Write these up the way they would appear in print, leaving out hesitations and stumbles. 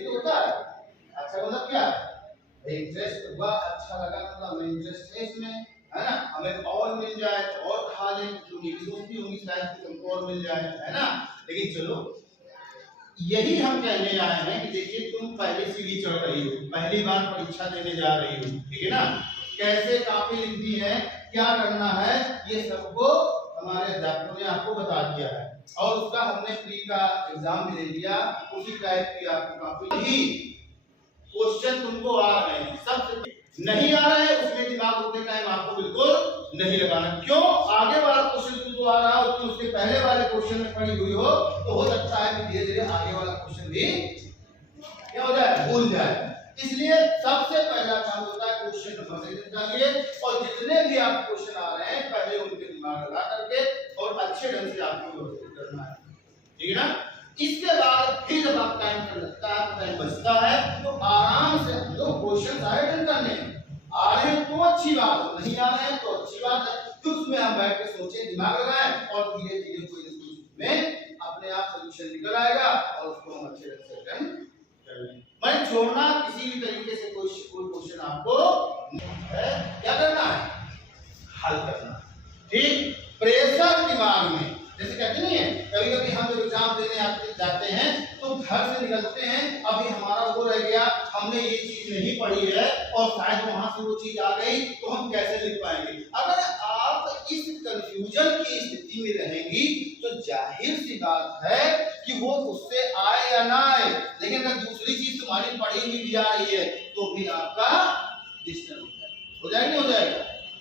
होता है अच्छा मतलब क्या इंटरेस्ट हुआ, अच्छा लगा मतलब हमें इंटरेस्ट है इसमें, है ना, हमें और मिल जाए तो और खा लें, क्योंकि दोस्ती होंगी शायद कुछ हमको और मिल जाए, है ना। लेकिन चलो यही हम कहने आए हैं कि देखिए तुम पहले सीढ़ी चढ़ रही हो, पहली बार परीक्षा देने जा रही हो, ठीक है ना, कैसे कॉपी लिखनी है, क्या करना है, ये सबको हमारे अध्यापकों ने आपको बता दिया है और उसका हमने प्री का एग्जाम भी ले लिया, उसी टाइप की आपको कॉपी ही क्वेश्चन तुमको आ रहे हैं, सब नहीं आ रहे हैं उसमें दिमाग उतने टाइम आपको बिल्कुल नहीं लगाना। क्यों, आगे वाला क्वेश्चन तुमको आ रहा हो तो उसके पहले वाले क्वेश्चन में पड़ी हुई हो तो हो सकता है कि धीरे धीरे आगे वाला क्वेश्चन भी क्या हो जाए, भूल जाए। इसलिए सबसे पहला काम होता है क्वेश्चन नंबर से निकालिए और जितने भी आप क्वेश्चन आ रहे हैं पहले उनके दिमाग लगा करके और अच्छे ढंग से आपको व्यवस्थित करना है, ठीक है ना। इसके बाद फिर जब आप टाइम कर लगता है, टाइम बचता है तो आराम से जो क्वेश्चन अटेंड करने आ रहे हैं तो अच्छी बात है, नहीं आ रहे हैं तो अच्छी बात है, तो उसमें हम बैठ के सोचें, दिमाग लगाएं और धीरे धीरे कोई ना कोई में अपने आप सॉल्यूशन निकल आएगा और उसको हम अच्छे ढंग से अटेंड कर लेंगे। मैंने छोड़ना किसी भी तरीके से कोई क्वेश्चन आपको है क्या करना है, हल करना, ठीक। प्रेशर दिमाग में जैसे कहते नहीं है, कभी कभी हम जब एग्जाम देने जाते हैं तो घर से निकलते हैं, अभी हमारा वो रह गया, हमने ये चीज नहीं पढ़ी है और शायद वहां से वो चीज आ गई तो हम कैसे लिख पाएंगे। अगर आप इस कंफ्यूजन की स्थिति में रहेंगी तो जाहिर सी बात है कि वो उससे आए या ना आए, लेकिन अगर दूसरी चीज तुम्हारी पढ़ी हुई भी आ रही है तो भी आपका डिस्टर्ब हो जाएगा, हो जाएगा।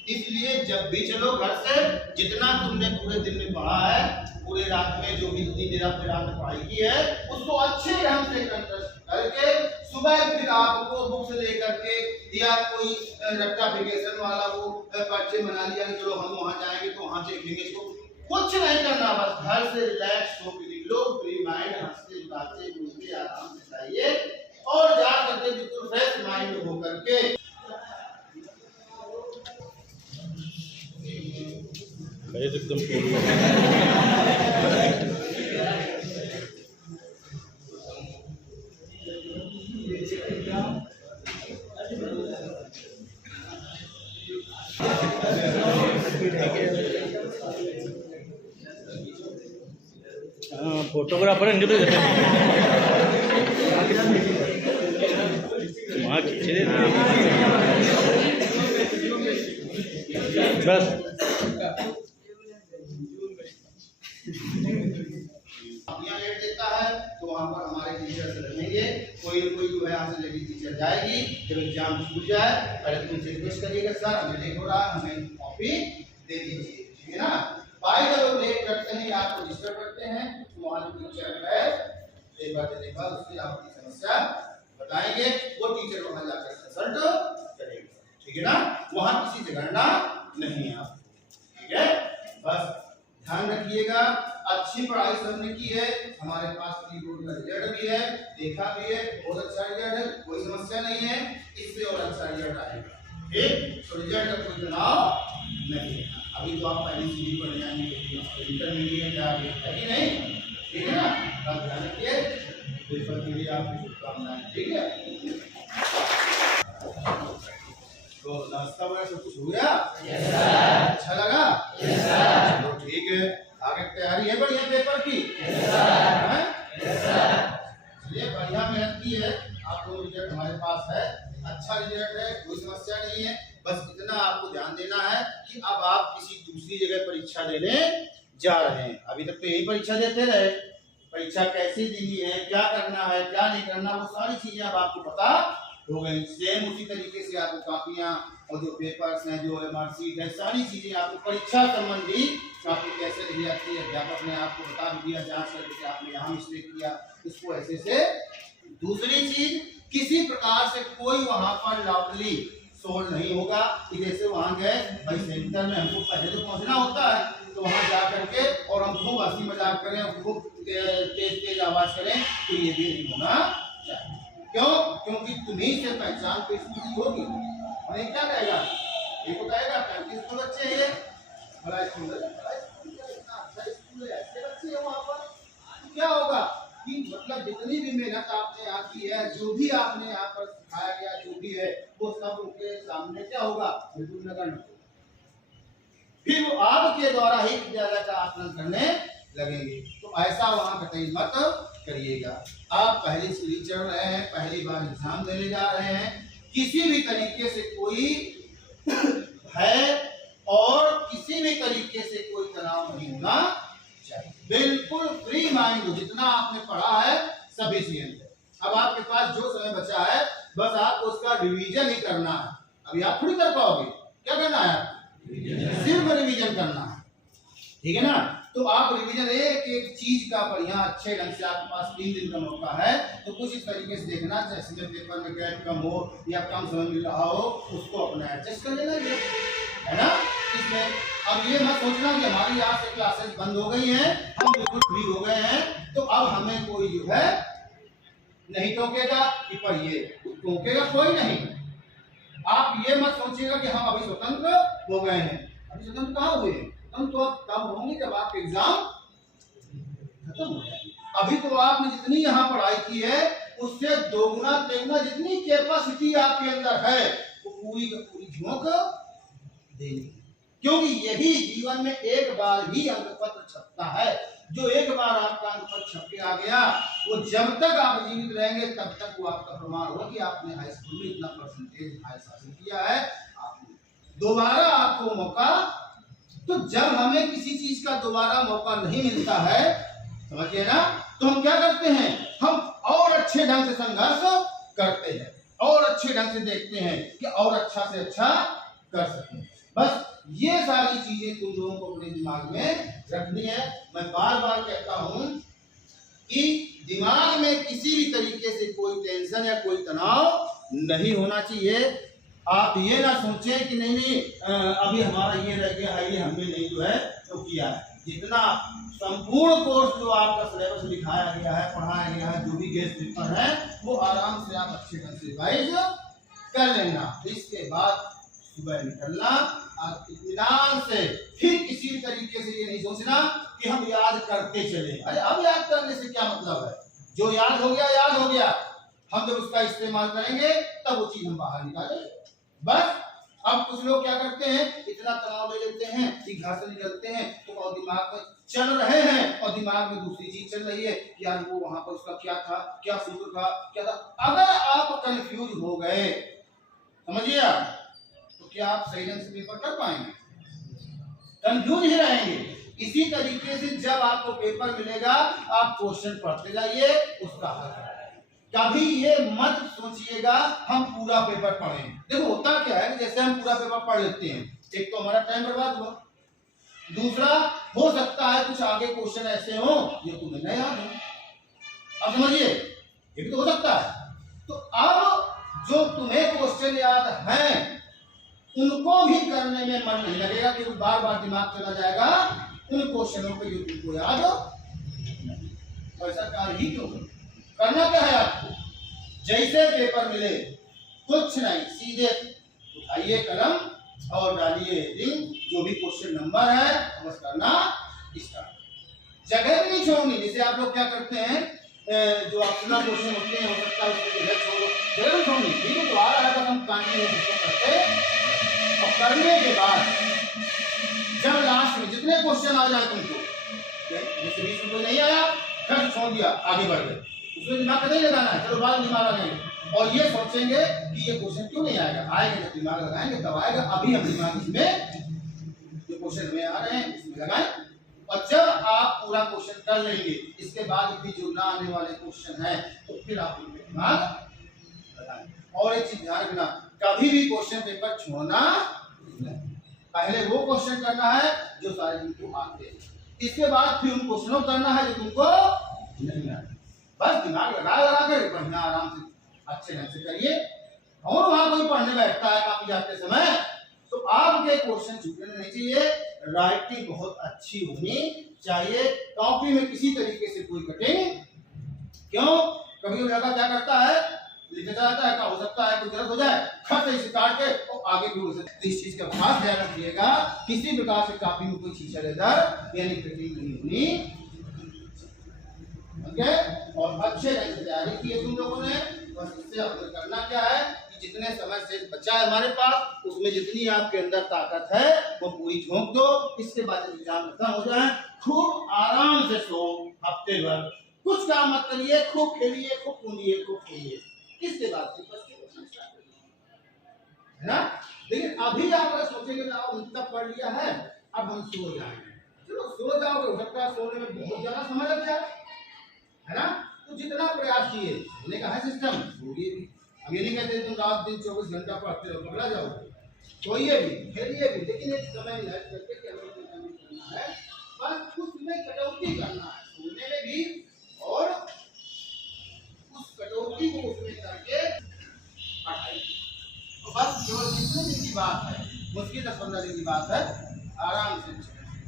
इसलिए जब भी चलो घर से जितना तुमने पूरे दिन में पढ़ा है, पूरे रात में जो भी जितनी देर आपने रात में पढ़ाई की है उसको अच्छे ढंग से करके सुबह फिर आपको बुक्स लेकर के या कोई रेक्टिफिकेशन वाला वो पर्चे बना लिया कि चलो हम वहां जाएंगे तो वहां देखेंगे, इसको कुछ नहीं करना, बस घर से रिलैक्स होकर निकलो, फ्री माइंड, हंसते बातें बोलते आराम से जाइए और जा करके बिल्कुल फ्रेश माइंड होकर के एकदम फोटोग्राफर वहाँ खींचे दे बस। लेट देता है तो वहां पर हमारे टीचर से रहेंगे, कोई न कोई जो है यहाँ से लेडी टीचर जाएगी, जब एग्जाम छूट जाए पहले तुमसे रिक्वेस्ट करिएगा सर हमें लेट हो रहा है, हमें कॉपी दे दीजिए, ठीक है ना। बाई द वे लेट करते हैं आपको डिस्टर्ब करते हैं तो वहां जो टीचर है एक बार देने के बाद उसकी आपकी समस्या बताएंगे, वो टीचर वहां जाकर कंसल्ट करेगा, ठीक है ना। वहां किसी झगड़ना नहीं है आपको, ठीक है। बस ध्यान रखिएगा, अच्छी पढ़ाई सबने की है, हमारे पास प्री बोर्ड का रिजल्ट भी है, देखा भी है, बहुत अच्छा रिजल्ट है, कोई समस्या नहीं है, इससे और अच्छा रिजल्ट आएगा, ठीक। तो रिजल्ट का कोई तनाव नहीं है। अभी तो आप पहली सीढ़ी पर जाएंगे, इंटरमीडिएट है कि नहीं, ठीक है ना। आप ध्यान रखिए, पेपर के लिए आपकी शुभकामनाएं, ठीक है। तो नाश्ता वगैरह सब कुछ हो गया, अच्छा लगा, तो ठीक है, आगे तैयारी है बढ़िया पेपर की, चलिए बढ़िया मेहनत की है, आप लोग रिजल्ट हमारे पास है, अच्छा रिजल्ट है, कोई समस्या नहीं है। बस इतना आपको ध्यान देना है कि अब आप किसी दूसरी जगह परीक्षा देने जा रहे हैं, अभी तक तो यही परीक्षा देते रहे, परीक्षा कैसे देनी है, क्या करना है, क्या नहीं करना, वो सारी चीजें अब आपको पता हो गई। सेम उसी तरीके से आपको कापियां और जो पेपर्स हैं, जो मार्कशीट है, सारी चीजें आपको परीक्षा संबंधी कापी कैसे लिखी जाती है अध्यापक ने आपको बता दिया, जांच करके आपने यहाँ मिस्टेक किया, इसको ऐसे से। दूसरी चीज, किसी प्रकार से कोई वहां पर लाउडली शोर नहीं होगा कि जैसे वहां गए भाई सेंटर में हमको पहले तो पहुंचना होता है तो वहां जा करके और हम खूब हंसी मजाक करें और खूब तेज तेज आवाज करें, तो ये भी नहीं होना चाहिए। क्यों? क्योंकि तुम्हीं से पहचान की स्थिति होगी, उन्हें क्या कहेगा ठीक होता है, 35 स्कूल बच्चे हैं, ये बड़ा स्कूल है, इतना अच्छा स्कूल है, ऐसे बच्चे हैं वहाँ पर। तो क्या होगा कि मतलब जितनी भी मेहनत आपने यहाँ की है, जो भी आपने यहाँ पर सिखाया गया, जो भी है, वो सब उनके सामने क्या होगा, बिल्कुल नगण्य होगा। फिर वो आपके द्वारा ही विद्यालय का आकलन करने लगेंगे। तो ऐसा वहां कतई मत करिएगा। आप पहली सीढ़ी चढ़ रहे हैं, पहली बार एग्जाम देने जा रहे हैं, किसी भी तरीके से कोई भय और किसी भी तरीके से कोई तनाव नहीं होना चाहिए। बिल्कुल फ्री माइंड हो, जितना आपने पढ़ा है सभी सीएम। अब आपके पास जो समय बचा है, बस आपको उसका रिवीजन ही करना है। अभी आप थोड़ी कर पाओगे, क्या करना है, सिर्फ रिवीजन करना है, ठीक है ना। तो आप रिवीजन एक एक चीज का बढ़िया अच्छे ढंग से, आपके पास 3 दिन का मौका है, तो कुछ इस तरीके से देखना, जैसे पेपर में गैप कम हो या कम समय मिल रहा हो, उसको अपना एडजस्ट कर लेना, ये है ना। इसमें अब ये मत सोचना कि हमारी आज से क्लासेस बंद हो गई हैं, हम बिल्कुल फ्री हो गए हैं, तो अब हमें कोई जो है नहीं टोकेगा कि पर ये टोकेगा कोई नहीं। आप ये मत सोचिएगा कि हम अभी स्वतंत्र हो गए हैं। अभी स्वतंत्र कहाँ हुए, हम तो अब तब होंगे जब आपके एग्जाम खत्म हो जाएंगे। अभी तो आपने जितनी यहाँ पढ़ाई की है, उससे दोगुना तेगुना जितनी कैपेसिटी आपके अंदर है, वो पूरी की पूरी झोंक देनी, क्योंकि यही जीवन में एक बार ही अंक पत्र छपता है। जो एक बार आपका अंक पत्र छप के आ गया, वो जब तक आप जीवित रहेंगे तब तक वो आपका प्रमाण होगा कि आपने हाई स्कूल में इतना परसेंटेज हासिल किया है। आपने दोबारा आपको मौका, तो जब हमें किसी चीज का दोबारा मौका नहीं मिलता है, समझिए ना, तो हम क्या करते हैं, हम और अच्छे ढंग से संघर्ष करते हैं और अच्छे ढंग से देखते हैं कि और अच्छा से अच्छा कर सकें। बस ये सारी चीजें तुम लोगों को अपने दिमाग में रखनी है। मैं बार बार कहता हूं कि दिमाग में किसी भी तरीके से कोई टेंशन या कोई तनाव नहीं होना चाहिए। आप ये ना सोचें कि नहीं अभी हमारा ये रह गया है, ये हमने नहीं जो है तो किया है। जितना संपूर्ण कोर्स जो आपका सिलेबस लिखाया गया है, पढ़ाया गया है, जो भी गेस्ट पेपर है, वो आराम से आप अच्छे ढंग से रिवाइज कर लेना। इसके बाद सुबह निकलना और इत्मीनान से, फिर किसी भी तरीके से ये नहीं सोचना कि हम याद करते चले। अरे अब याद करने से क्या मतलब है, जो याद हो गया याद हो गया, हम जब उसका इस्तेमाल करेंगे तब वो चीज हम बाहर निकालेंगे। बस अब कुछ लोग क्या करते हैं, इतना तनाव ले लेते हैं कि घर से निकलते हैं तो और दिमाग में चल रहे हैं और दिमाग में दूसरी चीज चल रही है कि यार वो वहां पर उसका क्या था, क्या सूत्र था, क्या था। अगर आप कंफ्यूज हो गए, समझिए आप, तो क्या आप सही ढंग से पेपर कर पाएंगे, कंफ्यूज ही रहेंगे। इसी तरीके से जब आपको पेपर मिलेगा, आप क्वेश्चन पढ़ते जाइए, उसका हल कराइए। कभी ये मत सोचिएगा हम पूरा पेपर पढ़ें। देखो होता क्या है, जैसे हम पूरा पेपर पढ़ लेते हैं, एक तो हमारा टाइम बर्बाद हुआ, दूसरा हो सकता है कुछ आगे क्वेश्चन ऐसे हो जो तुम्हें नहीं याद हो। अब समझिए, ये भी तो हो सकता है। तो अब जो तुम्हें क्वेश्चन याद है, उनको भी करने में मन नहीं लगेगा, क्योंकि बार बार दिमाग चला जाएगा उन क्वेश्चनों पे जो तुमको याद हो। तो ऐसा कार्य ही क्यों करना, क्या है आपको, जैसे पेपर मिले कुछ नहीं, सीधे उठाइए कलम और डालिए रिंग, जो भी क्वेश्चन नंबर है बस करना स्टार्ट। जगह भी नहीं छोड़नी। जैसे आप लोग क्या करते हैं, जो ऑप्शनल क्वेश्चन होते हैं, हो सकता है उसको जगह छोड़ो, जगह नहीं छोड़नी, ठीक है। तो आ रहा है तो हम कांटिन्यू करते और करने के बाद जब लास्ट में जितने क्वेश्चन आ जाए तुमको, जैसे 20 रुपये नहीं आया, घर छोड़ दिया, आगे बढ़ गए, उसमें दिमाग नहीं लगाना है, चलो बाद दिमाग लगाएंगे और ये सोचेंगे कि ये क्वेश्चन क्यों नहीं आएगा, आएगा जब दिमाग लगाएंगे तब आएगा। अभी हम दिमाग इसमें जो क्वेश्चन में आ रहे हैं इसमें लगाएं, और जब आप पूरा क्वेश्चन कर लेंगे, इसके बाद भी जो ना आने वाले क्वेश्चन है तो फिर आप उनमें दिमाग लगाएं। और एक चीज ध्यान रखना, कभी भी क्वेश्चन पेपर छोड़ना नहीं, पहले वो क्वेश्चन करना है जो सारे तुमको आते हैं, इसके बाद फिर उन क्वेश्चनों करना है जो तुमको नहीं आते। बस दिमाग लगा कर बढ़िया आराम से अच्छे ढंग से करिए। और वहां कोई पढ़ने बैठता है काफी जाते समय, तो आपके क्वेश्चन छूटने नहीं चाहिए। राइटिंग बहुत अच्छी होनी चाहिए, कॉपी में किसी तरीके से कोई कटिंग क्यों। कभी लड़का क्या करता है, लिखा जाता है, क्या हो सकता है कुछ गलत हो जाए, खत से इसे काट के और आगे भी हो सकता है। इस चीज का खास ध्यान रखिएगा, किसी प्रकार से कॉपी में कोई छीछा लेदर यानी कटिंग नहीं होनी। ओके, और अच्छे ढंग से तैयारी की है तुम लोगों ने। बस इससे हमें करना क्या है कि जितने समय से बचा है हमारे पास, उसमें जितनी आपके अंदर ताकत है वो पूरी झोंक दो। इसके बाद जब एग्जाम खत्म हो जाए, खूब आराम से सो, हफ्ते भर कुछ काम मत करिए, खूब खेलिए, खूब कूदिए, खूब खेलिए। इसके बाद है ना। लेकिन अभी आप अगर सोचेंगे ना इतना पढ़ लिया है, अब हम सो जाएंगे, चलो सो जाओगे, हो सकता है सोने में बहुत ज्यादा समय लग जाए, है ना। तो जितना प्रयास किए, सोने का है सिस्टम, सोइए भी। हम ये नहीं कहते तुम रात दिन 24 घंटा पढ़ते रहो, पकड़ा जाओगे, सोइए भी, खेलिए भी, लेकिन एक समय निर्धारित करके कि हमें करना है, बस उसमें कटौती करना है, सोने में भी, और उस कटौती को उसमें करके पढ़ाई। तो बस केवल कितने दिन की बात है, मुश्किल 10-15 दिन की बात है, आराम से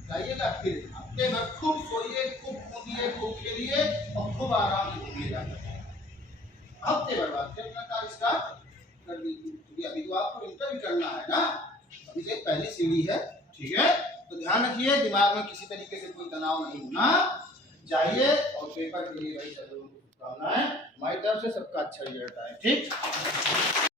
जाइएगा, फिर हफ्ते भर खूब सोइए, खूब कूदिए, खूब खेलिए और खूब आराम से घूमिएगा। हफ्ते भर बाद फिर अपना कार्य स्टार्ट कर दीजिए, क्योंकि अभी तो आपको इंटर भी करना है ना, अभी से पहली सीढ़ी है, ठीक है। तो ध्यान रखिए, दिमाग में किसी तरीके से कोई तनाव नहीं होना चाहिए, और पेपर के लिए भाई सब लोगों को शुभकामनाएं, हमारी तरफ से सबका अच्छा रिजल्ट आए, ठीक।